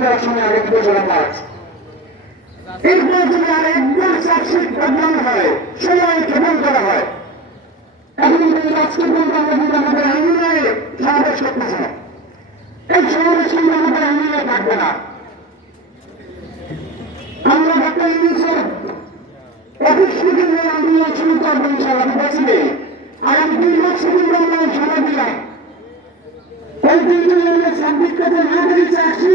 করার সময় আগে ঘোষণা কাজ এরপর যদি আর একবার চার্জশিট বদলান হয় সময় কেমন করা হয় এখন আজকে পর্যন্ত আমরা কিন্তু আমাদের আইনে সমাবেশ করতেছি এই সমাবেশ কিন্তু আমাদের আইনে থাকবে না আমরা ডক্টর ইউনূসের অফিস থেকে আন্দোলন শুরু করবো ইনশাআল্লাহ বছরে আগামী 2 মাস পর্যন্ত আমরা সময় দিলাম ওই দিনটা আমরা সাবমিট করতে না পেরেছি আসি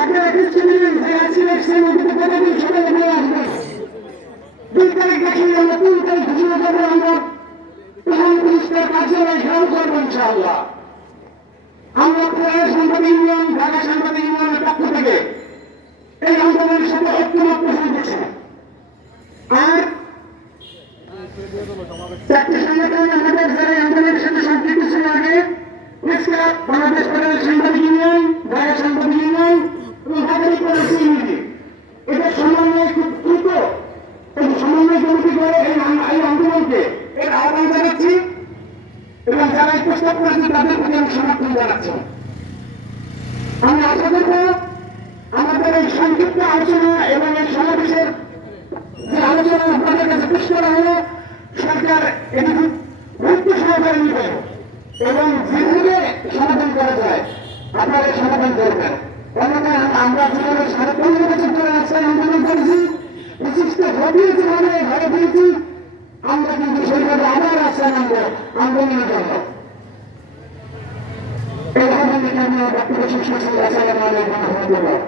আপনারা কিছু দিন যে আসি সেই মধ্যে কতদিন সময় নিয়ে আসবে 2 তারিখ দেখি আমরা 3 তারিখ ঘোষণা করবো আমরা প্রধান পুলিশের কার্যালয় ঘেরাও করবো ইনশাআল্লাহ আমরা প্রায় সাংবাদিক ইউনিয়ন ঢাকা সাংবাদিক ইউনিয়নের পক্ষ থেকে এই আন্দোলনের সাথে ঐক্যমত পোষণ করছে আর চারটি সংগঠন আমাদের যারা আন্দোলনের সাথে সম্পৃক্ত ছিল আগে বাংলাদেশ ফেডারেল সাংবাদিক ইউনিয়ন ঢাকা সাংবাদিক ইউনিয়ন এবং নাগরিক পরিষদ ইউনিয়ন এদের সমন্বয় খুব দ্রুত এই সমন্বয় কমিটি করে এই আন্দোলনকে এর আহ্বান জানাচ্ছি এবং যারা এই প্রস্তাব করেছে তাদের প্রতি আমি সমর্থন জানাচ্ছি আমি আশা করব আমাদের এই সংক্ষিপ্ত আলোচনা এবং এই সমাবেশের যে আলোচনা আপনাদের কাছে পেশ করা হলো সরকার এটি খুব গুরুত্ব সহকারে নিবে এবং যেভাবে সমাধান করা যায় আপনারা সমাধান করবেন অন্যথায় আমরা যেভাবে 15.5 বছর ধরে রাস্তায় আন্দোলন করেছি 25টা ঘটিয়ে যেভাবে ঘরে ফিরেছি আমরা কিন্তু সেইভাবে আবার রাস্তায় নামবো আন্দোলনের জন্য এই আহ্বানকে আমি বক্তব্য শেষ করছি। আসসালামু আলাইকুম ওয়া রাহমাতুল্লাহ।